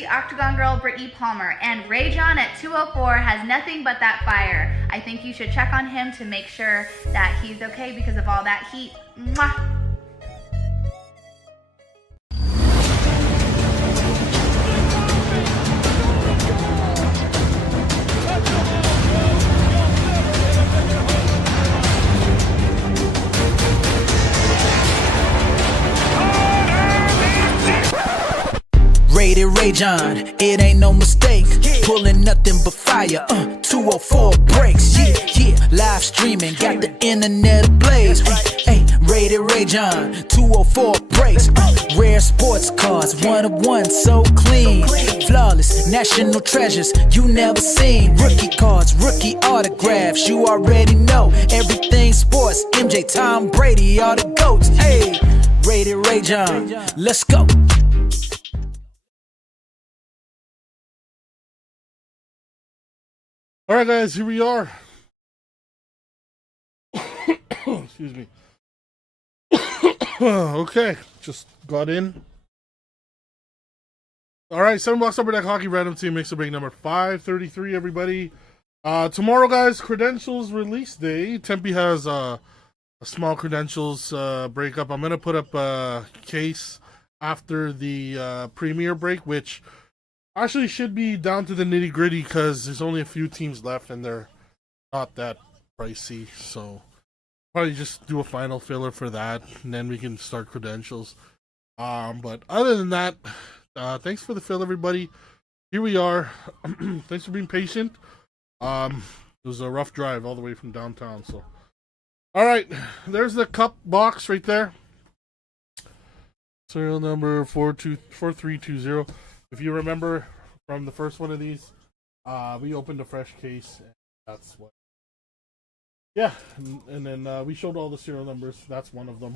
see Octagon Girl Brittany Palmer, and Ray John at 204 has nothing but that fire. I think you should check on him to make sure that he's okay because of all that heat. Mwah! Rated Ray John, it ain't no mistake. Pulling nothing but fire, 204 breaks. Yeah, live streaming, got the internet ablaze. Hey, Rated Ray John, 204 breaks. Rare sports cars, one of one, so clean. Flawless, national treasures you never seen. Rookie cards, rookie autographs, you already know. Everything sports, MJ, Tom Brady, all the GOATs. Hey, Rated Ray John, let's go. All right, guys, here we are. Excuse me. Okay, just got in. All right, 7 Upper Deck Hockey Random Team Mixer Break number 533, everybody. Tomorrow, guys, credentials release day. Tempe has a small credentials breakup. I'm going to put up a case after the premiere break, which actually should be down to the nitty gritty because there's only a few teams left and they're not that pricey. So probably just do a final filler for that and then we can start credentials. But other than that, thanks for the fill, everybody. Here we are. Thanks for being patient. It was a rough drive all the way from downtown. So, all right, there's the cup box right there. Serial number 4320. If you remember from the first one of these, we opened a fresh case. And that's what. Yeah, and then we showed all the serial numbers. That's one of them.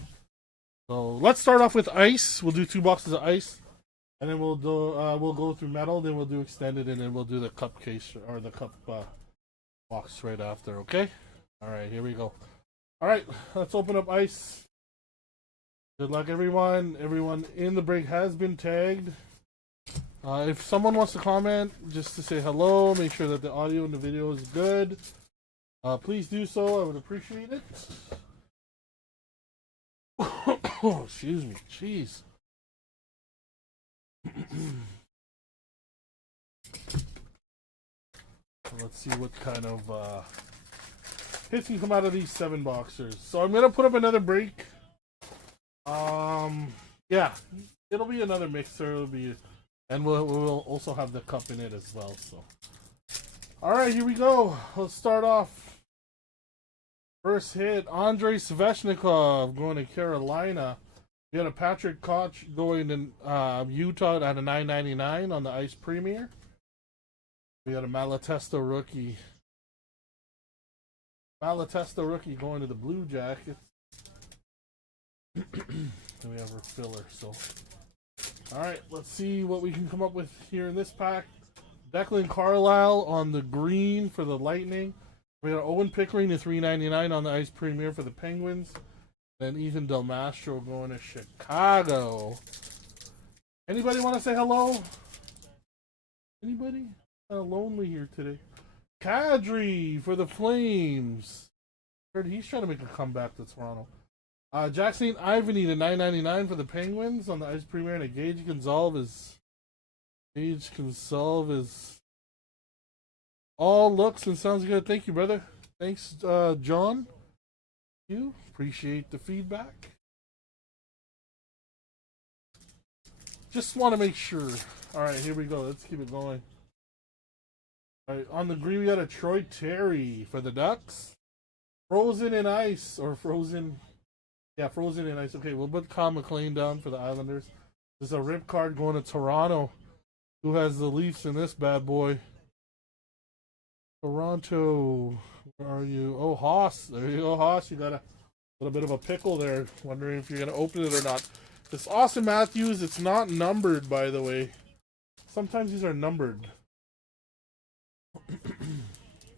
So let's start off with ice. We'll do 2 boxes of ice, and then we'll go through metal. Then we'll do extended, and then we'll do the cup case or the cup box right after. Okay. All right, here we go. All right, let's open up ice. Good luck, everyone. Everyone in the break has been tagged. If someone wants to comment, just to say hello, make sure that the audio and the video is good. Please do so. I would appreciate it. Oh, excuse me. Jeez. Let's see what kind of hits can come out of these 7 boxers. So I'm gonna put up another break. Yeah, it'll be another mixer. It'll be. And we'll also have the cup in it as well. So, all right, here we go. Let's start off. First hit, Andrei Sveshnikov going to Carolina. We got a Patrick Koch going to Utah at a $9.99 on the Ice Premier. We got a Malatesta rookie. Malatesta rookie going to the Blue Jackets. And we have our filler. So. Alright, let's see what we can come up with here in this pack. Declan Carlisle on the green for the Lightning. We got Owen Pickering to $3.99 on the Ice Premier for the Penguins. Then Ethan Del Mastro going to Chicago. Anybody want to say hello? Anybody? Kind of lonely here today. Kadri for the Flames. Heard he's trying to make a comeback to Toronto. Jack St. Ivany to $9.99 for the Penguins on the Ice Premier, and a Gage Gonzalez. Gage Gonzalez. All looks and sounds good. Thank you, brother. Thanks, John. Thank you. Appreciate the feedback. Just want to make sure. All right, here we go. Let's keep it going. All right, on the green, we got a Troy Terry for the Ducks. Frozen in ice, or frozen... Yeah, frozen in ice. Okay, we'll put Kyle McLean down for the Islanders. There's a rip card going to Toronto. Who has the Leafs in this bad boy? Toronto. Where are you? Oh, Haas. There you go, Haas. You got a little bit of a pickle there. Wondering if you're going to open it or not. This Austin Matthews, it's not numbered, by the way. Sometimes these are numbered.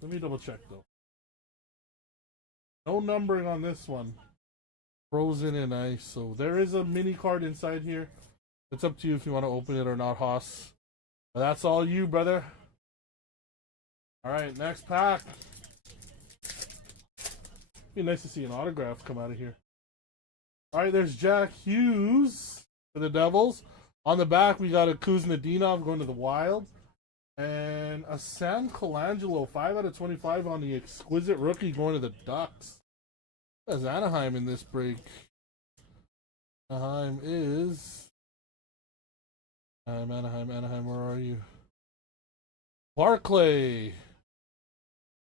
Let me double check, though. No numbering on this one. Frozen in ice. So there is a mini card inside here. It's up to you if you want to open it or not, Haas. But that's all you, brother. All right, next pack. Be nice to see an autograph come out of here. All right, there's Jack Hughes for the Devils. On the back, we got a Kuznetsov going to the Wild. And a Sam Colangelo, 5 out of 25 on the exquisite rookie going to the Ducks. There's Anaheim in this break. Anaheim is... Anaheim, where are you? Barclay.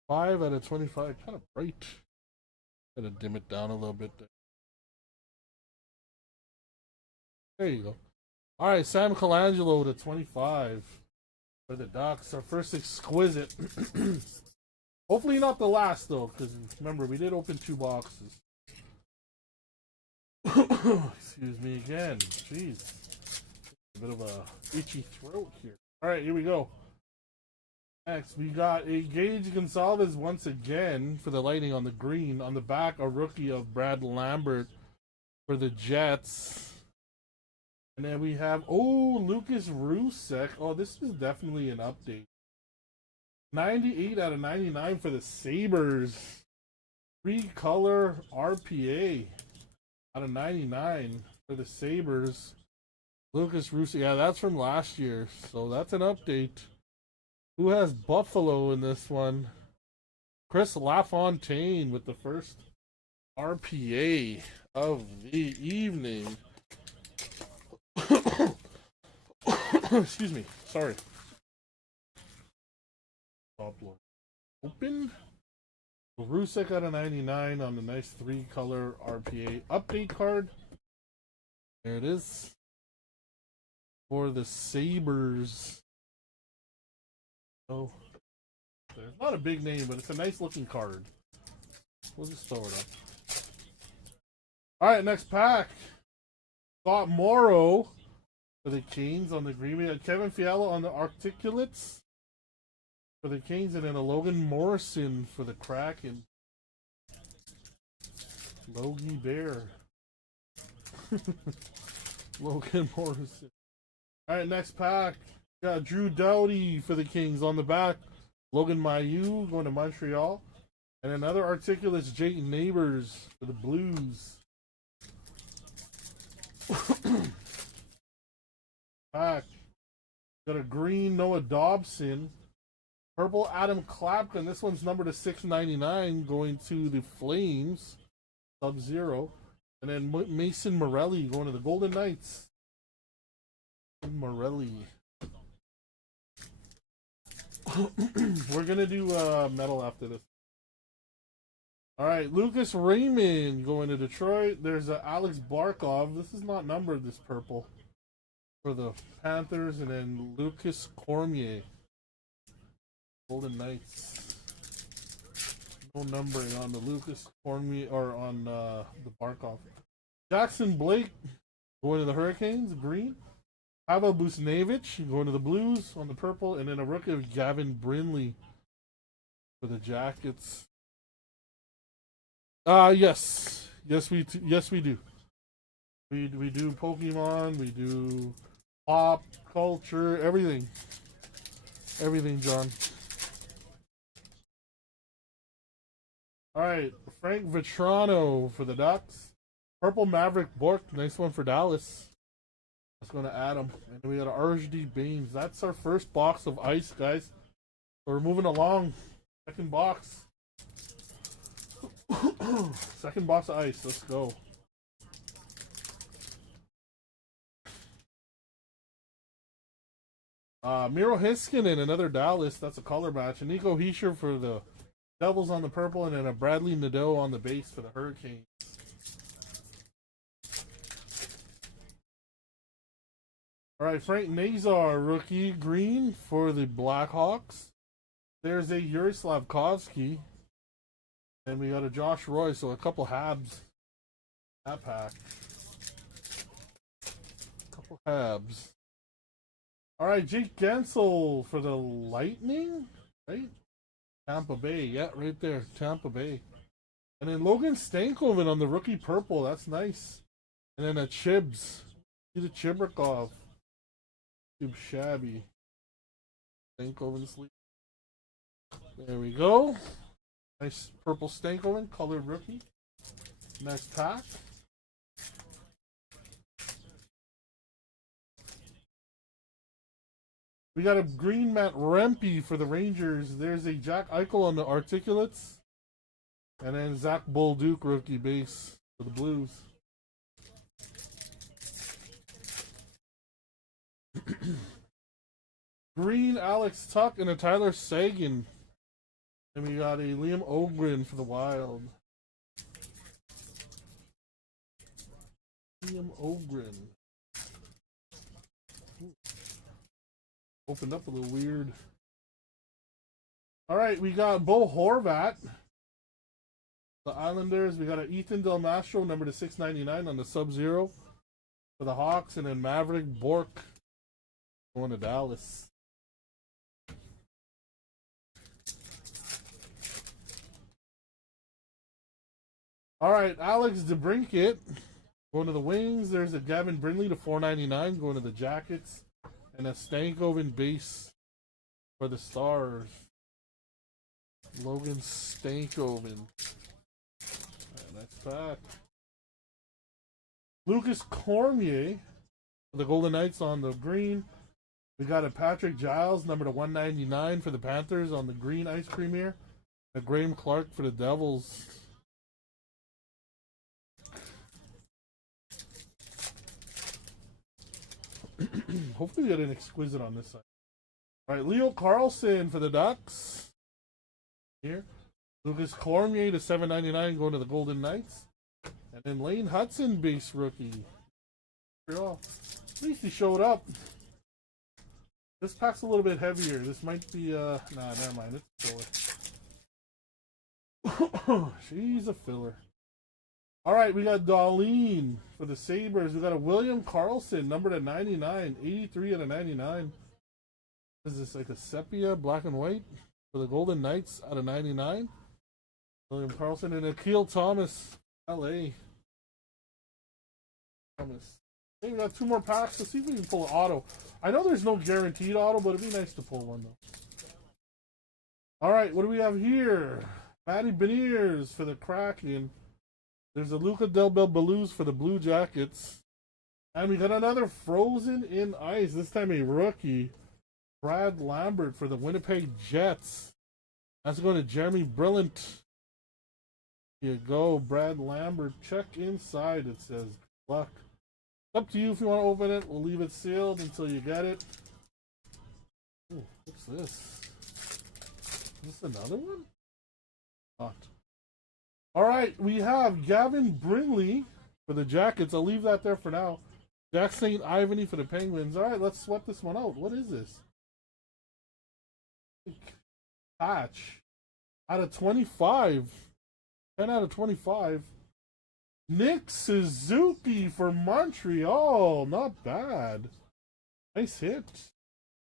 5 out of 25. Kind of bright. Gotta dim it down a little bit there. There you go. Alright, Sam Colangelo to 25 for the Ducks. Our first exquisite. Hopefully not the last, though, because remember, we did open 2 boxes. Excuse me again. Jeez. A bit of a itchy throat here. Alright, here we go. Next, we got a Gage Gonzalez once again for the lighting on the green. On the back, a rookie of Brad Lambert for the Jets. And then we have, Lucas Rusek. Oh, this is definitely an update. 98 out of 99 for the Sabres. 3-color RPA out of 99 for the Sabres. Lucas Rusek. Yeah, that's from last year. So that's an update. Who has Buffalo in this one? Chris LaFontaine with the first RPA of the evening. Excuse me. Sorry. Open. Rusek out of 99 on the nice 3-color RPA update card. There it is. For the Sabres. Oh, there's not a big name, but it's a nice looking card. We'll just throw it up. Alright, next pack. Got Morrow for the Canes on the green. We had Kevin Fiala on the Articulates for the Canes, and then a Logan Morrison for the Kraken. Logie Bear. Logan Morrison. Alright, next pack. Got Drew Doughty for the Kings on the back. Logan Mailloux going to Montreal. And another Articulates, Jake Neighbors for the Blues. Back. Got a green Noah Dobson. Purple Adam Clapton. This one's numbered to 699 going to the Flames. Sub-Zero. And then Mason Morelli going to the Golden Knights. Morelli. We're gonna do metal after this. Alright, Lucas Raymond going to Detroit. There's Alex Barkov. This is not numbered, this purple. For the Panthers. And then Lucas Cormier. Golden Knights. No numbering on the Lucas Cormier or on the Barkov. Jackson Blake going to the Hurricanes, green. Pavel Buchnevich going to the Blues on the purple, and then a rookie of Gavin Brindley for the Jackets. Yes, we do. We do Pokemon, we do pop culture, everything, John. All right, Frank Vetrano for the Ducks. Purple Maverick Bork, nice one for Dallas. That's going to add them. And then we got RHD Baines. That's our first box of ice, guys. So we're moving along. Second box. Second box of ice. Let's go. Miro Heiskanen, another Dallas. That's a color match. And Nico Hischier for the Devils on the purple. And then a Bradley Nadeau on the base for the Hurricanes. Alright, Frank Nazar, rookie, green for the Blackhawks. There's a Yuri Slavkovsky. And we got a Josh Roy, so a couple Habs. That pack. Couple Habs. Alright, Jake Gensel for the Lightning, right? Tampa Bay, yeah, right there, Tampa Bay. And then Logan Stankoven on the rookie purple, that's nice. And then a Chibs. See the Chibrikov. Too shabby. Stankoven sleeve. There we go. Nice purple Stankoven, colored rookie. Nice pack. We got a green Matt Rempe for the Rangers. There's a Jack Eichel on the Articulates. And then Zach Bolduc rookie base for the Blues. Green Alex Tuck and a Tyler Seguin. And we got a Liam Ogren for the Wild. Liam Ogren. Opened up a little weird. All right, we got Bo Horvat. The Islanders. We got an Ethan Del Mastro, number to 699 on the Sub-Zero for the Hawks. And then Maverick Bork going to Dallas. All right, Alex DeBrincat going to the Wings. There's a Gavin Brindley to 499 going to the Jackets. And a Stankoven base for the Stars. Logan Stankoven. That's back. Lucas Cormier for the Golden Knights on the green. We got a Patrick Giles, number to 199 for the Panthers on the green ice cream here. A Graham Clark for the Devils. Hopefully we get an exquisite on this side. All right, Leo Carlson for the Ducks. Here. Lucas Cormier to 799 going to the Golden Knights. And then Lane Hudson base rookie. At least he showed up. This pack's a little bit heavier. This might be nah, never mind. It's a filler. She's a filler. Alright, we got Darlene for the Sabres. We got a William Carlson, number to 99. 83 out of 99. Is this like a sepia, black and white? For the Golden Knights out of 99. William Carlson and Akil Thomas, LA. Thomas. Hey, we got two more packs. Let's see if we can pull an auto. I know there's no guaranteed auto, but it'd be nice to pull one though. Alright, what do we have here? Matty Beniers for the Kraken. There's a Luca Del Belbaluz for the Blue Jackets. And we got another Frozen in Ice. This time a rookie. Brad Lambert for the Winnipeg Jets. That's going to Jeremy Brillant. Here you go, Brad Lambert. Check inside, it says. Good luck. It's up to you if you want to open it. We'll leave it sealed until you get it. Ooh, what's this? Is this another one? Not. Alright, we have Gavin Brindley for the Jackets. I'll leave that there for now. Jack St. Ivany for the Penguins. Alright, let's sweat this one out. What is this? Patch. Out of 25. 10 out of 25. Nick Suzuki for Montreal. Not bad. Nice hit.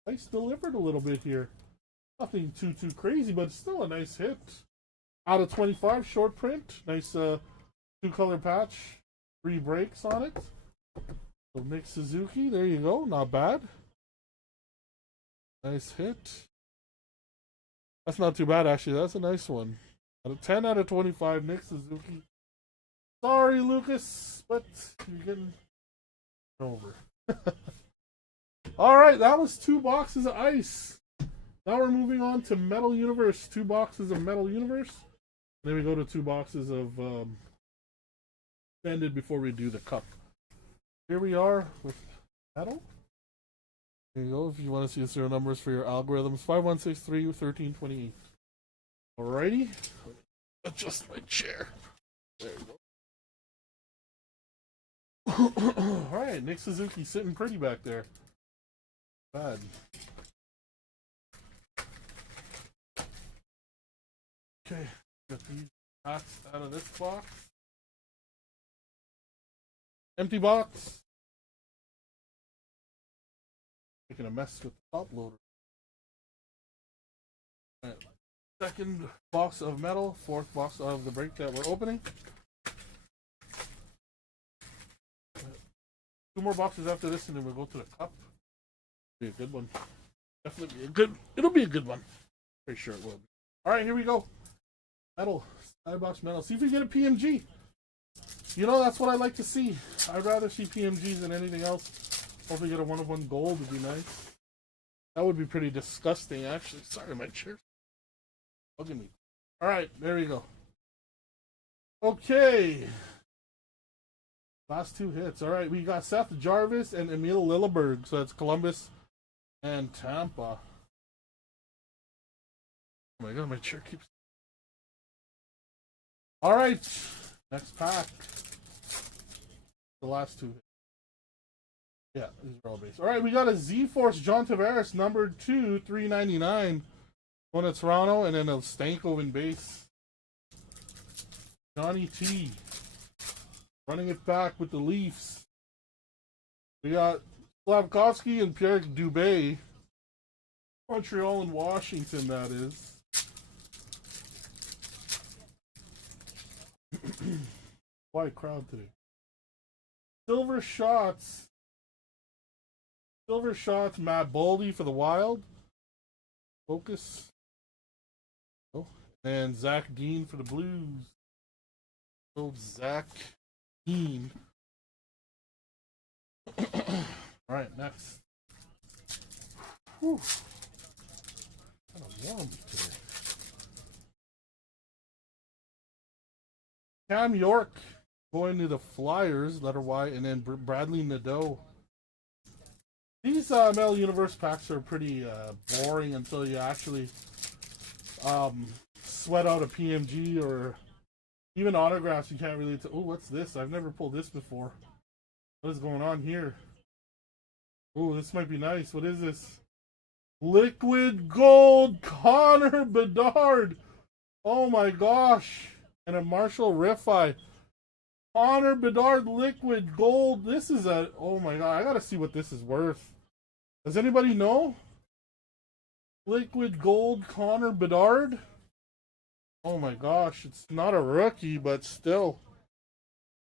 Nice delivered a little bit here. Nothing too crazy, but still a nice hit. Out of 25, short print. Nice two-color patch. 3 breaks on it. So Nick Suzuki, there you go. Not bad. Nice hit. That's not too bad, actually. That's a nice one. Out of 10 out of 25, Nick Suzuki. Sorry, Lucas, but you're getting over. All right, that was 2 boxes of ice. Now we're moving on to Metal Universe. 2 boxes of Metal Universe. Then we go to 2 boxes of Extended before we do the cup. Here we are with Metal. There you go. If you want to see the serial numbers for your algorithms, 5163-1328. Alrighty. Adjust my chair. There you go. Alright, Nick Suzuki sitting pretty back there. Bad. Okay, get these packs out of this box. Empty box. Making a mess with the top loader. Right. Second box of metal, 4th box of the break that we're opening. 2 more boxes after this, and then we'll go to the cup. Be a good one. Definitely be a good. It'll be a good one. Pretty sure it will be. All right, here we go. Metal, skybox metal. See if we get a PMG. You know, that's what I like to see. I'd rather see PMGs than anything else. Hopefully get a 1-of-1 gold would be nice. That would be pretty disgusting, actually. Sorry, my chair. Look at me. All right, there we go. Okay. Last 2 hits. All right, we got Seth Jarvis and Emil Lilleberg. So that's Columbus and Tampa. Oh my god, my chair keeps... All right, next pack. The last 2 hits. Yeah, these are all base. All right, we got a Z-Force John Tavares, number 2, 399. One at Toronto, and then a Stankoven base. Johnny T. Running it back with the Leafs. We got Slavkovsky and Pierre Dubé. Montreal and Washington, that is. Quiet crowd today. Silver Shots, Matt Boldy for the Wild. Focus. Oh, and Zach Dean for the Blues. Oh, Zach Dean. All right, next. Whew. Kind of warm today. Cam York going to the Flyers, letter Y, and then Bradley Nadeau. These Metal Universe packs are pretty boring until you actually sweat out a PMG or even autographs. You can't really tell. Oh, what's this? I've never pulled this before. What is going on here? Oh, this might be nice. What is this? Liquid Gold Connor Bedard. Oh my gosh. And a Marshall Riffi. Connor Bedard Liquid Gold. This is a... Oh my god. I gotta see what this is worth. Does anybody know? Liquid Gold Connor Bedard. Oh my gosh. It's not a rookie, but still.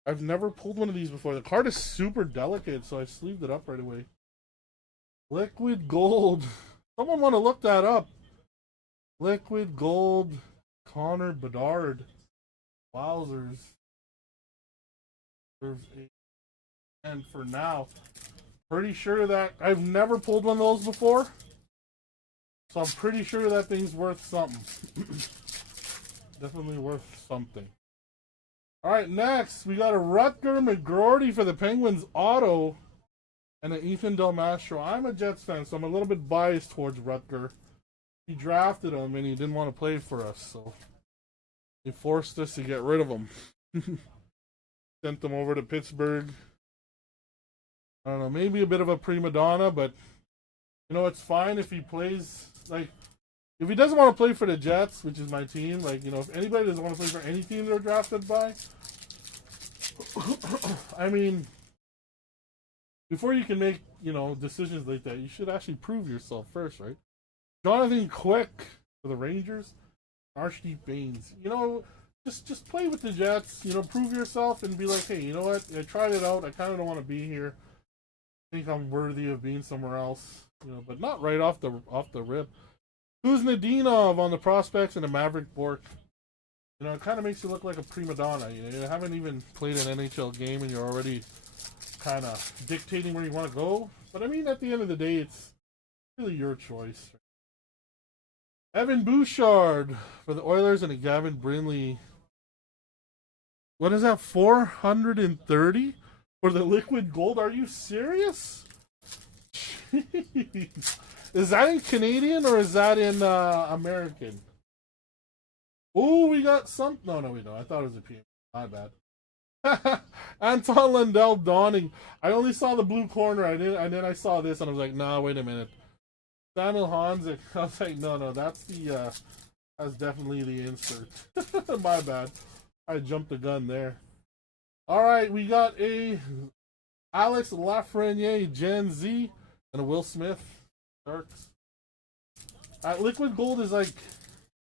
I've never pulled one of these before. The card is super delicate, so I sleeved it up right away. Liquid Gold. Someone want to look that up. Liquid Gold Connor Bedard. Wowzers. And for now, pretty sure that I've never pulled one of those before. So I'm pretty sure that thing's worth something. Definitely worth something. Alright, next we got a Rutger McGroarty for the Penguins auto. And an Ethan Del Mastro. I'm a Jets fan, so I'm a little bit biased towards Rutger. He drafted him and he didn't want to play for us, so they forced us to get rid of him. Sent him over to Pittsburgh. I don't know, maybe a bit of a prima donna, but you know, it's fine if he plays, like, if he doesn't want to play for the Jets, which is my team, like, you know, if anybody doesn't want to play for any team they're drafted by, I mean, before you can make, you know, decisions like that, you should actually prove yourself first, right? Jonathan Quick for the Rangers. Archie Baines. You know, just play with the Jets, you know, prove yourself and be like, hey, you know what? I tried it out. I kind of don't want to be here. I think I'm worthy of being somewhere else. You know, but not right off the rip. Kuznetsov on the Prospects and the Maverick Bork. You know, it kind of makes you look like a prima donna. You know, you haven't even played an NHL game and you're already kind of dictating where you want to go. But I mean, at the end of the day, it's really your choice. Evan Bouchard for the Oilers and a Gavin Brindley. What is that? 430 for the Liquid Gold? Are you serious? Jeez. Is that in Canadian or is that in American? Oh, we got some. No, we don't. I thought it was a PM. My bad. Anton Lundell Dawning. I only saw the blue corner. And then I saw this and I was like, nah, wait a minute. Samuel Hanzik. I was like, no, that's definitely the insert. My bad. I jumped the gun there. All right, we got a Alex Lafreniere Gen Z and a Will Smith Sharks. Liquid Gold is like,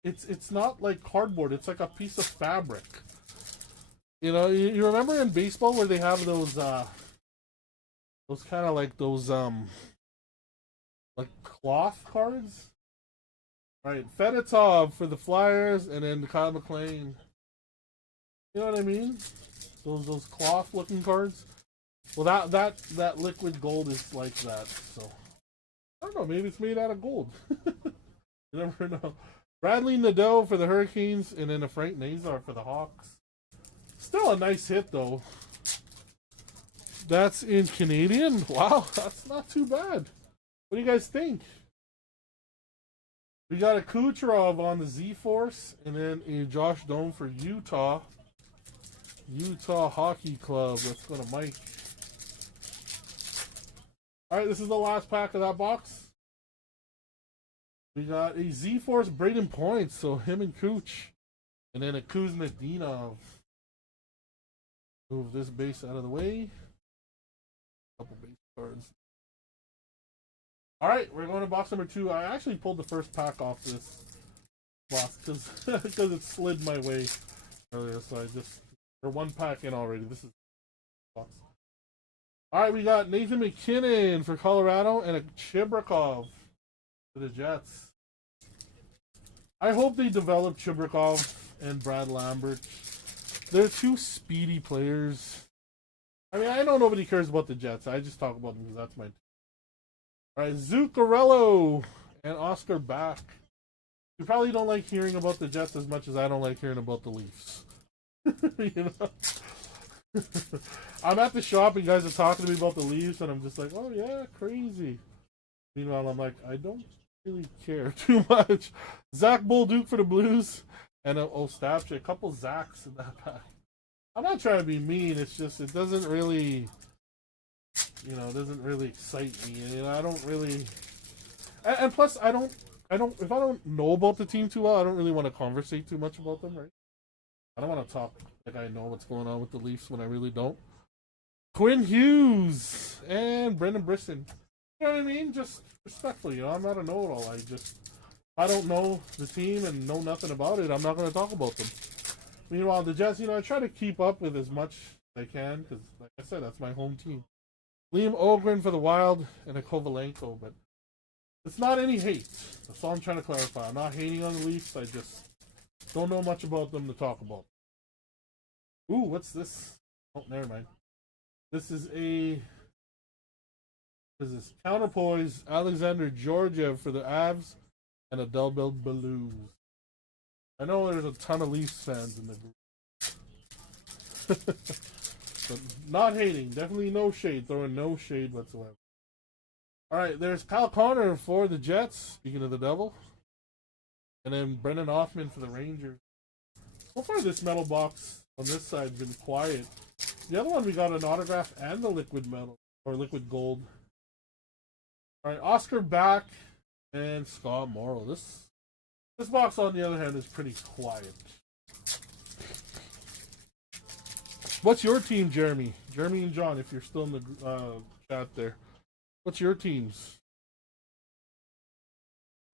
it's not like cardboard. It's like a piece of fabric. You know, you remember in baseball where they have those kind of like those like cloth cards. All right, Fedotov for the Flyers, and then Kyle McLean. You know what I mean? Those cloth looking cards. Well, that liquid gold is like that. So I don't know. Maybe it's made out of gold. You never know. Bradley Nadeau for the Hurricanes, and then a Frank Nazar for the Hawks. Still a nice hit though. That's in Canadian. Wow, that's not too bad. What do you guys think? We got a Kucherov on the Z-Force, and then a Josh Doan for Utah. Utah Hockey Club. Let's go to Mike. Alright, this is the last pack of that box. We got a Z-Force Braden Point, so him and Cooch. And then a Kuznetsov. Move this base out of the way. Couple base cards. Alright, we're going to box number 2. I actually pulled the first pack off this box because it slid my way earlier, so I just... We're one pack in already. This is box. Alright, we got Nathan McKinnon for Colorado and a Chibrikov for the Jets. I hope they develop Chibrikov and Brad Lambert. They're two speedy players. I mean, I know nobody cares about the Jets. I just talk about them because that's my team. Alright, Zuccarello and Oscar Back. You probably don't like hearing about the Jets as much as I don't like hearing about the Leafs. You know? I'm at the shop and guys are talking to me about the Leafs and I'm just like, oh yeah, crazy. Meanwhile, I'm like, I don't really care too much. Zach Bolduc for the Blues and Ostapche, a couple Zachs in that pack. I'm not trying to be mean, it's just, it doesn't really, you know, it doesn't really excite me. You know, I don't really, and plus, I don't, if I don't know about the team too well, I don't really want to conversate too much about them, right? I don't want to talk like I know what's going on with the Leafs when I really don't. Quinn Hughes and Brendan Brisson. You know what I mean? Just respectfully, you know, I'm not a know-it-all. I don't know the team and know nothing about it. I'm not going to talk about them. Meanwhile, the Jets, you know, I try to keep up with as much as I can because, like I said, that's my home team. Liam Ogren for the Wild and a Kovalenko, but it's not any hate. That's all I'm trying to clarify. I'm not hating on the Leafs. I just don't know much about them to talk about. Ooh, what's this? Oh, never mind. This is Counterpoise Alexander Georgiev for the Avs and a Double Blues. I know there's a ton of Leafs fans in the group. But not hating. Definitely no shade. Throwing no shade whatsoever. Alright, there's Kyle Connor for the Jets. Speaking of the Devil. And then Brendan Hoffman for the Rangers. So far this metal box on this side has been quiet. The other one we got an autograph and the liquid metal. Or liquid gold. Alright, Oscar Back and Scott Morrow. This box on the other hand is pretty quiet. What's your team, Jeremy? Jeremy and John, if you're still in the chat there. What's your teams?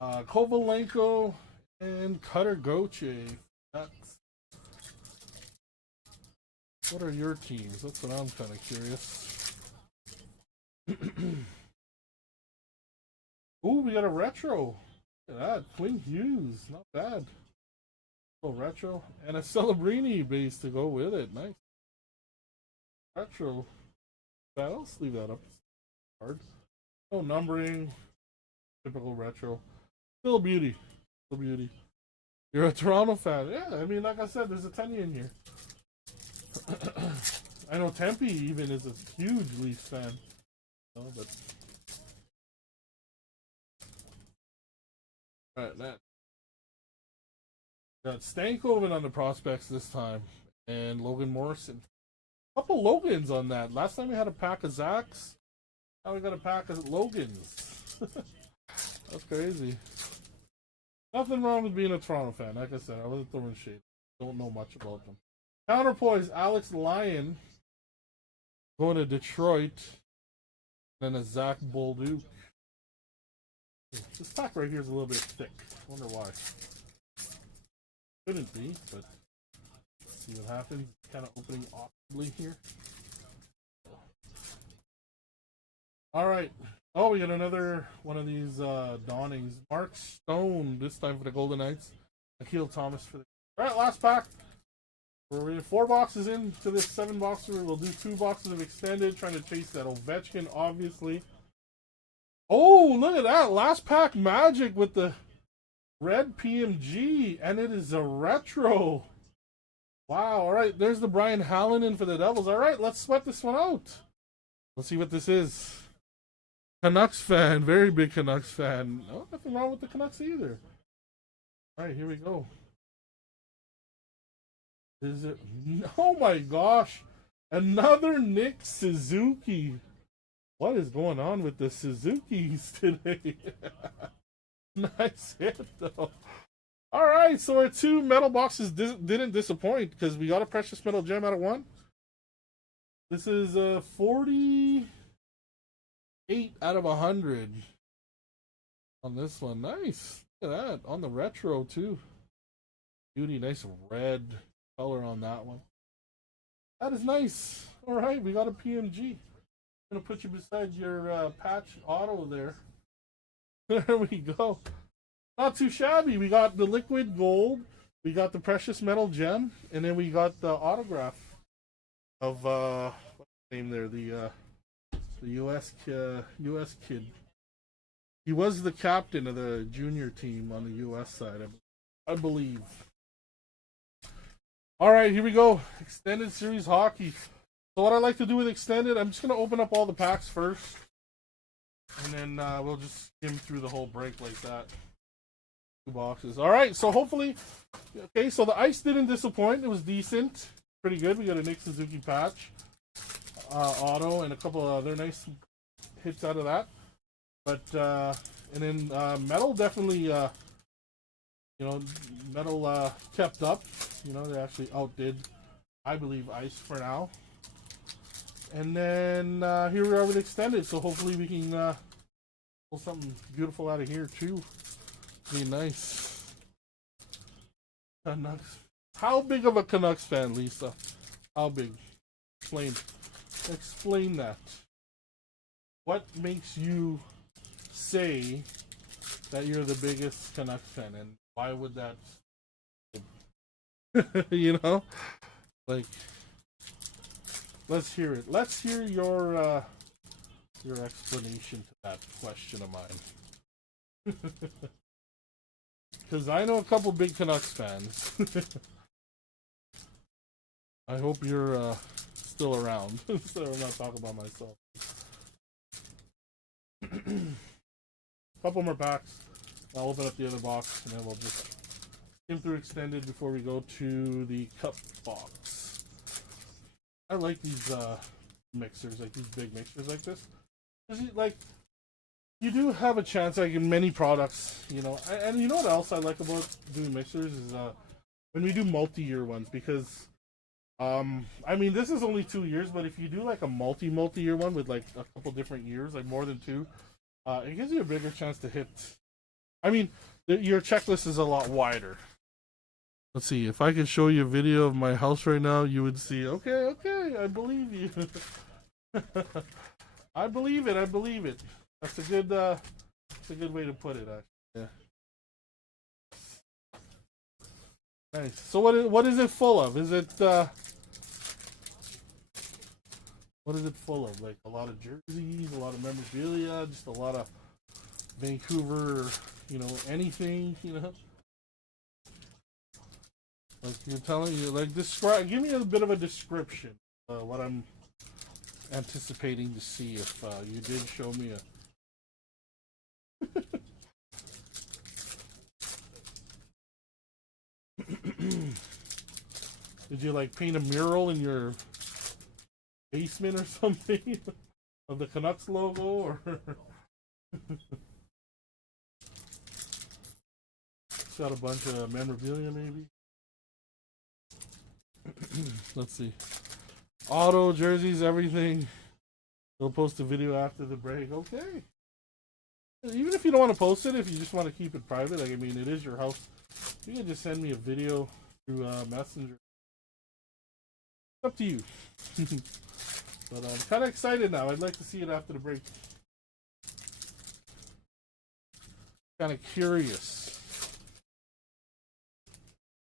Kovalenko and Cutter Goche. What are your teams? That's what I'm kind of curious. Ooh, we got a retro. Look at that. Quinn Hughes. Not bad. A little retro. And a Celebrini base to go with it. Nice. Retro. Let's leave that up. Hard. No numbering. Typical retro. Still a beauty. Still beauty. You're a Toronto fan. Yeah, I mean, like I said, there's a Tenny in here. I know Tempe even is a huge Leafs fan. No, but... Alright, that. Got Stankoven on the prospects this time. And Logan Morrison. A couple Logans on that. Last time we had a pack of Zachs. Now we got a pack of Logans. That's crazy. Nothing wrong with being a Toronto fan. Like I said, I wasn't throwing shade. Don't know much about them. Counterpoise, Alex Lyon. Going to Detroit. Then a Zach Bolduc. This pack right here is a little bit thick. I wonder why. Shouldn't be, but let's see what happens. Kind of opening awkwardly here. Alright. Oh, we got another one of these dawnings. Mark Stone, this time for the Golden Knights. Akil Thomas for the... Alright, last pack. We're 4 boxes into this 7 boxer. We'll do 2 boxes of extended, trying to chase that Ovechkin, obviously. Oh, look at that. Last pack magic with the red PMG, and it is a retro. Wow, alright, there's the Brian Hallinan for the Devils. Alright, let's sweat this one out. Let's see what this is. Canucks fan, very big Canucks fan. No, nothing wrong with the Canucks either. Alright, here we go. Is it? Oh my gosh. Another Nick Suzuki. What is going on with the Suzukis today? Nice hit, though. Alright, so our 2 metal boxes didn't disappoint because we got a precious metal gem out of 1. This is 48 out of 100 on this one. Nice. Look at that. On the retro, too. Beauty, nice red color on that one. That is nice. Alright, we got a PMG. I'm going to put you beside your patch auto there. There we go. Not too shabby. We got the liquid gold, we got the precious metal gem, and then we got the autograph of what's his name there? The US kid. He was the captain of the junior team on the US side, I believe. All right, here we go. Extended series hockey. So what I like to do with extended, I'm just gonna open up all the packs first, and then we'll just skim through the whole break like that. 2 boxes. All right, so hopefully, okay. So the ice didn't disappoint. It was decent, pretty good. We got a Nick Suzuki patch, auto, and a couple of other nice hits out of that. But and then metal definitely, you know, metal kept up. You know, they actually outdid, I believe, ice for now. And then here we are with extended. So hopefully we can pull something beautiful out of here too. Be nice. Canucks. How big of a Canucks fan, Lisa? How big? Explain that. What makes you say that you're the biggest Canucks fan, and why would that? You know, like, let's hear it. Let's hear your explanation to that question of mine. Because I know a couple big Canucks fans. I hope you're still around, so I'm not talking about myself. Couple more packs. I'll open up the other box, and then we'll just skim through extended before we go to the cup box. I like these mixers, like these big mixers like this. Like, you do have a chance, like in many products, you know. And you know what else I like about doing mixers is when we do multi-year ones, because I mean, this is only 2 years, but if you do like a multi-year one with like a couple different years, like more than 2, it gives you a bigger chance to hit. I mean, your checklist is a lot wider. Let's see, if I could show you a video of my house right now, you would see, okay, I believe you. I believe it. That's a good way to put it, actually. Yeah. Nice. So what is it full of? Is it what is it full of? Like a lot of jerseys, a lot of memorabilia, just a lot of Vancouver, you know, anything, you know? Like you're telling you, like, give me a bit of a description. What I'm anticipating to see if you did show me a. Did you like paint a mural in your basement or something of the Canucks logo, or got a bunch of memorabilia maybe? Let's see. Auto, jerseys, everything. We'll post a video after the break. Okay. Even if you don't want to post it, if you just want to keep it private, like, I mean, it is your house. You can just send me a video through Messenger. It's up to you. But I'm kind of excited now. I'd like to see it after the break. Kind of curious.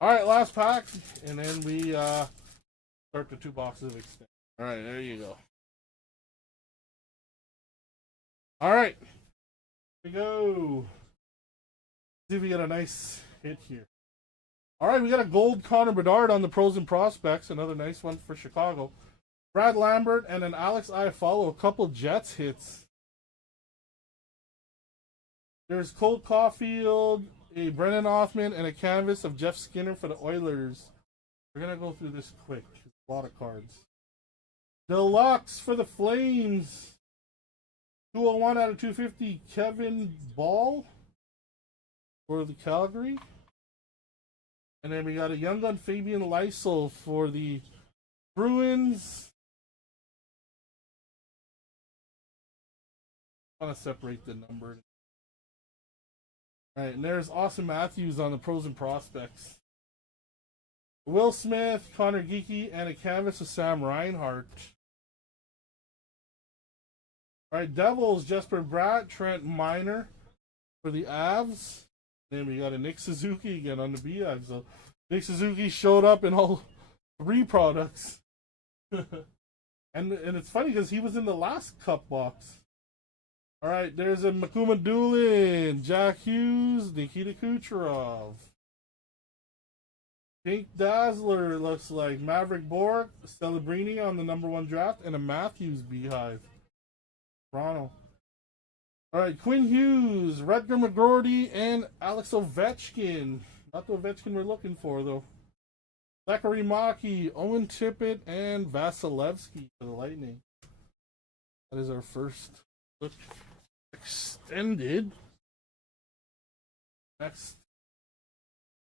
All right, last pack, and then we start the 2 boxes of extend. All right, there you go. All right, here we go. See if we get a nice hit here. All right, we got a gold Connor Bedard on the pros and prospects. Another nice one for Chicago. Brad Lambert and an Alex Iafallo. A couple Jets hits. There's Cole Caulfield, a Brennan Othman, and a canvas of Jeff Skinner for the Oilers. We're going to go through this quick. There's a lot of cards. Deluxe for the Flames. 201 out of 250, Kevin Ball for the Calgary. And then we got a Young Gun Fabian Lysel for the Bruins. I want to separate the number. All right, and there's Austin Matthews on the pros and prospects. Will Smith, Connor Geeky, and a canvas of Sam Reinhart. All right, Devils, Jesper Bratt, Trent Miner for the Avs. Then we got a Nick Suzuki again on the BX. So Nick Suzuki showed up in all 3 products. and it's funny because he was in the last cup box. All right, there's a Makuma Doolin, Jack Hughes, Nikita Kucherov. Pink Dazzler looks like Maverick Bork, Celebrini on the #1 draft, and a Matthews Beehive. Toronto. All right, Quinn Hughes, Rutger McGroarty, and Alex Ovechkin. Not the Ovechkin we're looking for, though. Zachary Maki, Owen Tippett, and Vasilevsky for the Lightning. That is our first look extended. Next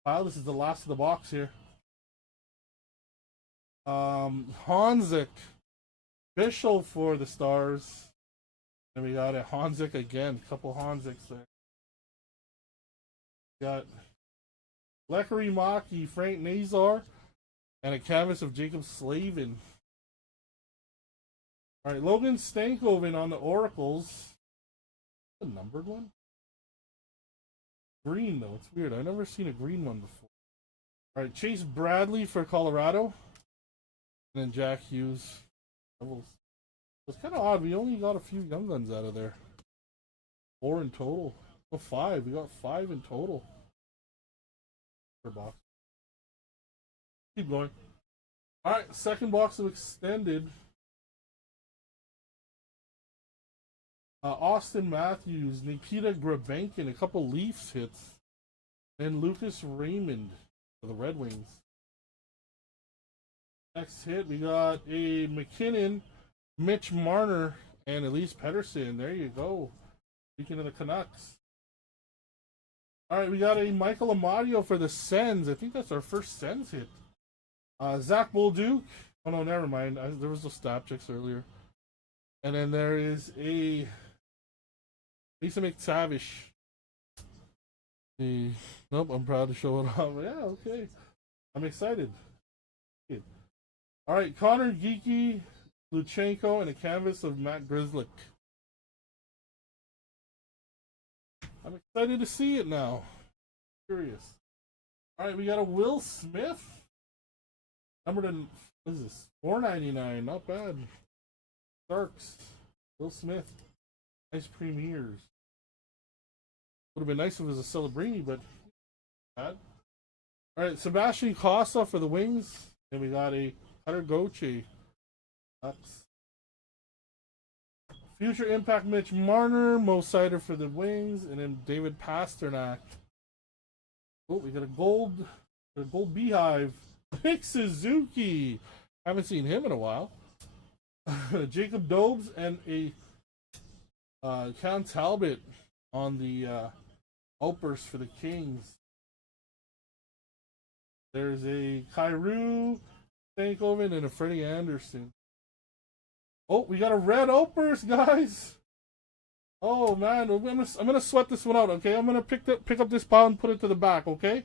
pile. This is the last of the box here. Honzik, Bischel for the Stars. And we got a Honzik again. Couple Honziks there. We got Lekkery Maki, Frank Nazar, and a canvas of Jacob Slavin. All right, Logan Stankoven on the Oracles. A numbered one? Green, though. It's weird. I've never seen a green one before. All right, Chase Bradley for Colorado. And then Jack Hughes. Devils. It's kind of odd. We only got a few Young Guns out of there. 4 in total. Oh, 5. We got 5 in total. Per box. Keep going. All right, second box of extended. Austin Matthews, Nikita Grabenkin, a couple Leafs hits, and Lucas Raymond for the Red Wings. Next hit, we got a McKinnon, Mitch Marner, and Elise Pettersson. There you go. Speaking of the Canucks. All right, we got a Michael Amadio for the Sens. I think that's our first Sens hit. Zach Bolduc. Oh, no, never mind. There was those stat checks earlier. And then there is a Lisa McTavish. Nope, I'm proud to show it off. Yeah, okay. I'm excited. All right, Connor Geeky, Luchenko, and a canvas of Matt Grzelcyk. I'm excited to see it now. Curious. All right, we got a Will Smith. Numbered in, what is this? $4.99. Not bad. Starks. Will Smith. Nice premieres. Would have been nice if it was a Celebrini, but bad. All right, Sebastian Costa for the Wings. And we got a Cutter Goche. That's Future Impact Mitch Marner, Mo Sider for the Wings, and then David Pasternak. Oh, we got a gold Beehive. Nick Suzuki. Haven't seen him in a while. Jacob Dobbs and a Cam Talbot on the Opers for the Kings. There's a Kyrou, Stankoven, and a Freddie Anderson. Oh, we got a red Opers, guys. Oh man, I'm gonna sweat this one out. Okay, I'm gonna pick up this pile and put it to the back. Okay,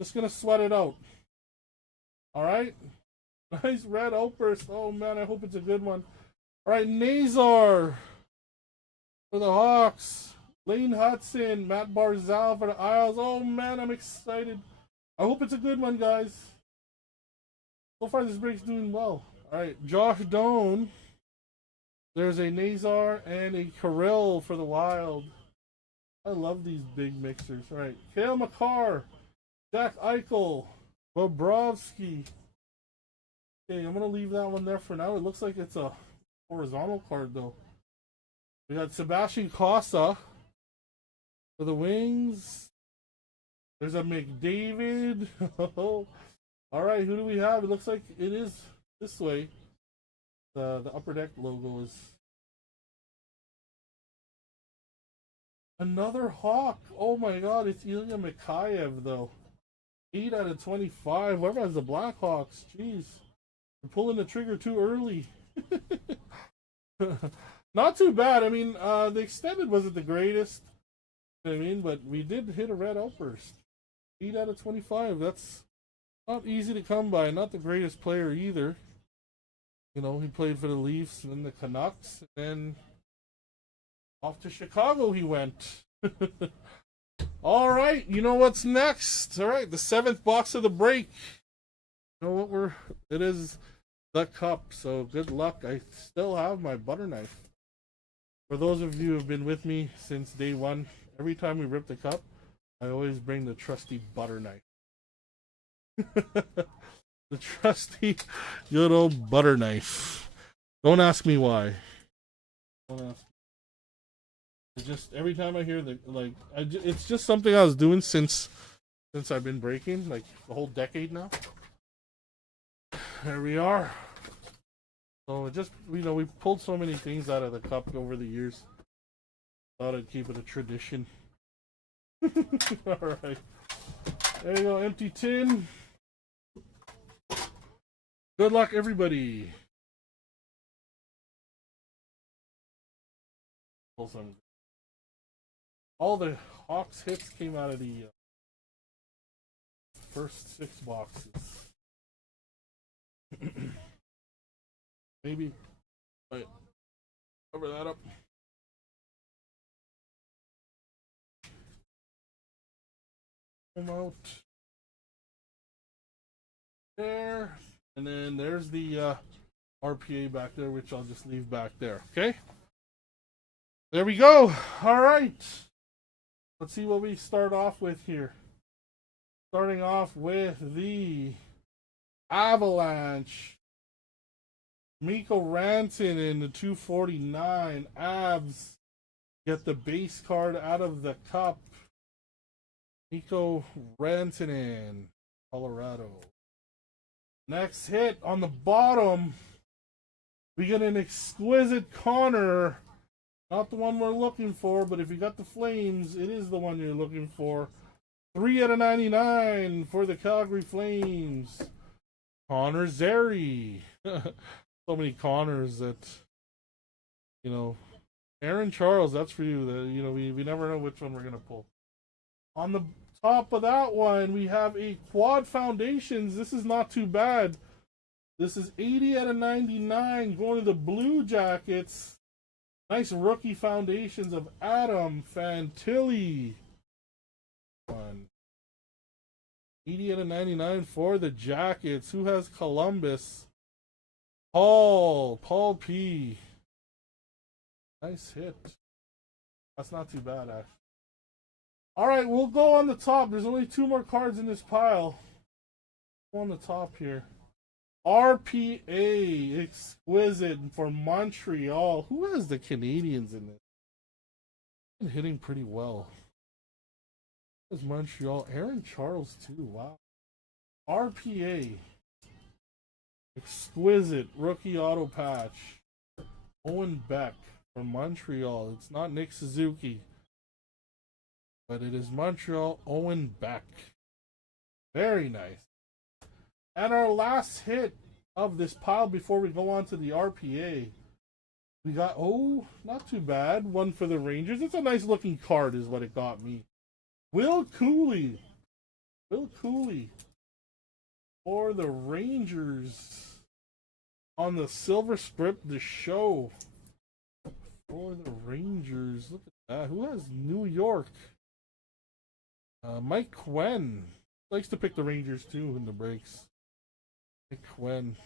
just gonna sweat it out. All right, nice red Opers. Oh man, I hope it's a good one. All right, Nazar for the Hawks. Lane Hudson, Matt Barzal for the Isles. Oh man, I'm excited. I hope it's a good one, guys. So far, this break's doing well. All right, Josh Doan. There's a Nazar and a Kirill for the Wild. I love these big mixers. All right, Kale McCarr, Jack Eichel, Bobrovsky. Okay, I'm gonna leave that one there for now. It looks like it's a horizontal card though. We got Sebastian Cossa for the Wings. There's a McDavid. All right, who do we have? It looks like it is this way. The Upper Deck logo is another Hawk. Oh my God, it's Ilya Mikheyev though. 8 out of 25. Whoever has the Blackhawks, jeez, they're pulling the trigger too early. Not too bad. I mean, the extended wasn't the greatest. I mean, but we did hit a red outburst. 8 out of 25. That's not easy to come by. Not the greatest player either. You know, he played for the Leafs and then the Canucks, and then off to Chicago he went. All right, you know what's next? All right, the 7th box of the break. You know what it is the cup, so good luck. I still have my butter knife. For those of you who have been with me since day one, every time we rip the cup, I always bring the trusty butter knife. The trusty good old butter knife. Don't ask me why. Don't ask me. It's just every time I hear it's just something I was doing since I've been breaking, like the whole decade now. There we are. So it just, you know, we've pulled so many things out of the cup over the years. Thought I'd keep it a tradition. All right. There you go, empty tin. Good luck, everybody. All the Hawks hits came out of the first 6 boxes. Maybe. All right. Cover that up. Come out. There. And then there's the RPA back there, which I'll just leave back there. Okay? There we go. All right. Let's see what we start off with here. Starting off with the Avalanche. Mikko Rantanen, the 249. Avs get the base card out of the cup. Mikko Rantanen, Colorado. Next hit on the bottom, we get an exquisite Connor. Not the one we're looking for, but if you got the Flames, it is the one you're looking for. 3 out of 99 for the Calgary Flames. Connor Zary. So many Connors that, you know. Aaron Charles, that's for you. You know, we never know which one we're going to pull. On the top of that one, we have a Quad Foundations. This is not too bad. This is 80 out of 99 going to the Blue Jackets. Nice rookie foundations of Adam Fantilli. 80 out of 99 for the Jackets. Who has Columbus? Paul P. Nice hit. That's not too bad, actually. Alright, we'll go on the top. There's only 2 more cards in this pile. Go on the top here. RPA exquisite for Montreal. Who has the Canadians in this? Been hitting pretty well. There's Montreal. Aaron Charles too. Wow. RPA exquisite rookie auto patch. Owen Beck from Montreal. It's not Nick Suzuki, but it is Montreal. Owen Beck. Very nice. And our last hit of this pile before we go on to the RPA, we got, not too bad, one for the Rangers. It's a nice looking card is what it got me. Will Cooley for the Rangers on the silver strip, the show. For the Rangers, look at that. Who has New York? Mike Quinn likes to pick the Rangers too in the breaks. Mike Quinn.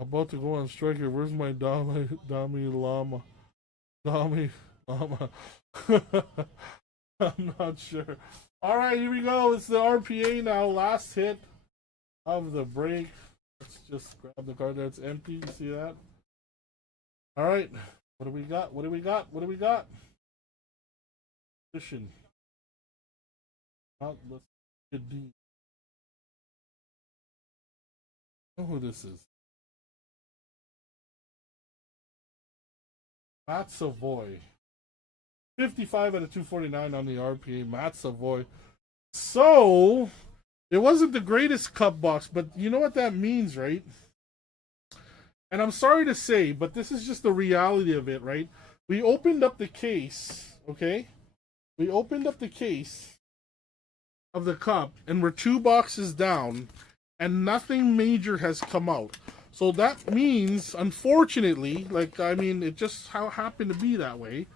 About to go on strike here. Where's my Dami Lama? Dami Lama. I'm not sure. Alright, here we go. It's the RPA now. Last hit of the break. Let's just grab the card there. It's empty. You see that? Alright. What do we got? What do we got? What do we got? Position. Let's get deep. I know who this is. Matt Savoy. 55 out of 249 on the RPA. Matt Savoy. So, it wasn't the greatest cup box, but you know what that means, right? And I'm sorry to say, but this is just the reality of it, right? We opened up the case, okay? We opened up the case of the cup, and we're 2 boxes down, and nothing major has come out. So that means, unfortunately, it just happened to be that way.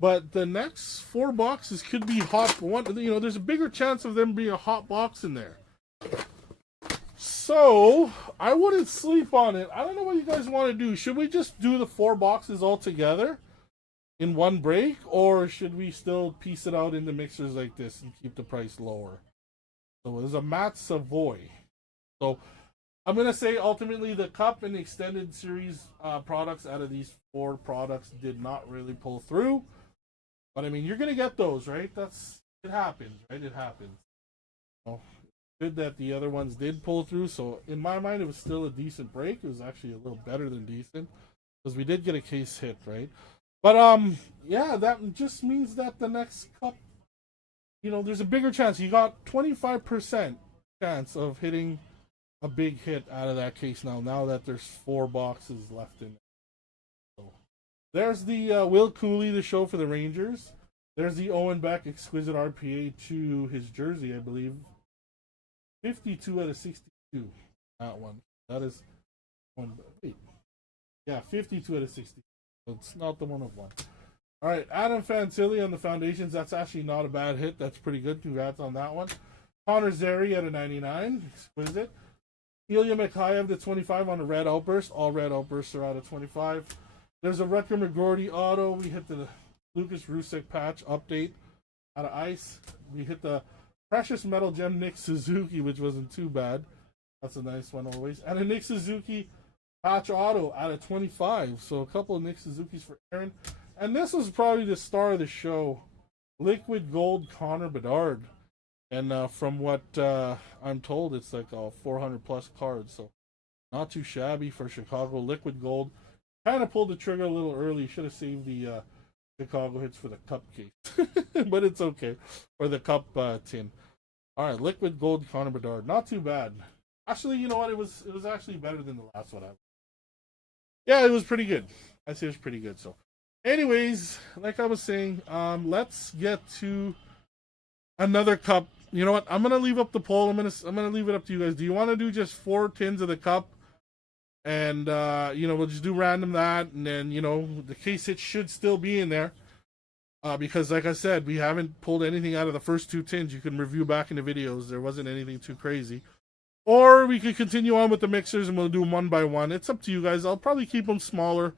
But the next 4 boxes could be hot. There's a bigger chance of them being a hot box in there. So, I wouldn't sleep on it. I don't know what you guys want to do. Should we just do the 4 boxes all together in one break? Or should we still piece it out into mixers like this and keep the price lower? So, there's a Matt Savoy. So, I'm going to say ultimately the Cup and the Extended Series products out of these 4 products did not really pull through. But, I mean, you're going to get those, right? It happens, right? It happens. Well, good that the other ones did pull through. So, in my mind, it was still a decent break. It was actually a little better than decent. Because we did get a case hit, right? But, yeah, that just means that the next Cup, there's a bigger chance. You got 25% chance of hitting a big hit out of that case now that there's 4 boxes left in it. So, there's the Will Cooley, the show for the Rangers. There's the Owen Beck Exquisite RPA to his jersey, I believe. 52 out of 62. That one. That is one. Wait. Yeah, 52 out of 60. So it's not the 1-of-1. Alright, Adam Fantilli on the Foundations. That's actually not a bad hit. That's pretty good. Congrats on that one. Connor Zeri out of 99. Exquisite. Ilya Mikheyev to 25 on a red outburst. All red outbursts are out of 25. There's a Rutger McGroarty auto. We hit the Lucas Rusek patch update out of ice. We hit the Precious Metal Gem Nick Suzuki, which wasn't too bad. That's a nice one always. And a Nick Suzuki patch auto out of 25. So a couple of Nick Suzukis for Aaron. And this was probably the star of the show. Liquid Gold Connor Bedard. And from what I'm told, it's like a 400 plus card. So not too shabby for Chicago. Liquid Gold. Kind of pulled the trigger a little early. Should have saved the Chicago hits for the Cup case. But it's okay. Or the Cup tin. Alright, Liquid Gold Connor Bedard. Not too bad. Actually, you know what? It was actually better than the last one. Yeah, it was pretty good. I'd say it was pretty good. So, anyways, like I was saying, let's get to another Cup. You know what? I'm gonna leave up the poll. I'm gonna leave it up to you guys. Do you want to do just 4 tins of the Cup? And we'll just do random that, and then the case hit should still be in there. Because like I said, we haven't pulled anything out of the first 2 tins. You can review back in the videos. There wasn't anything too crazy. Or we could continue on with the mixers and we'll do them one by one. It's up to you guys. I'll probably keep them smaller.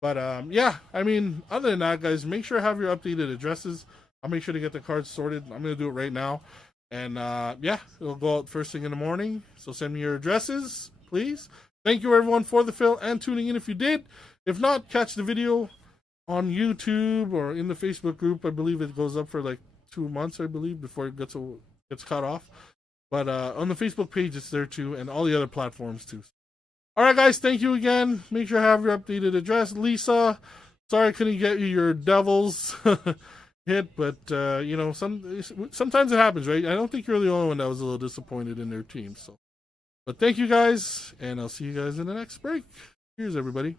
But yeah, I mean, other than that, guys, make sure to have your updated addresses. I'll make sure to get the cards sorted. I'm going to do it right now. And yeah, it'll go out first thing in the morning. So send me your addresses, please. Thank you, everyone, for the fill and tuning in if you did. If not, catch the video on YouTube or in the Facebook group. I believe it goes up for like 2 months, I believe, before it gets cut off. But on the Facebook page, it's there too, and all the other platforms too. All right, guys, thank you again. Make sure to have your updated address. Lisa, sorry I couldn't get you your Devils hit, but sometimes it happens, right? I don't think you're the only one that was a little disappointed in their team. So, but thank you guys, and I'll see you guys in the next break. Cheers, everybody.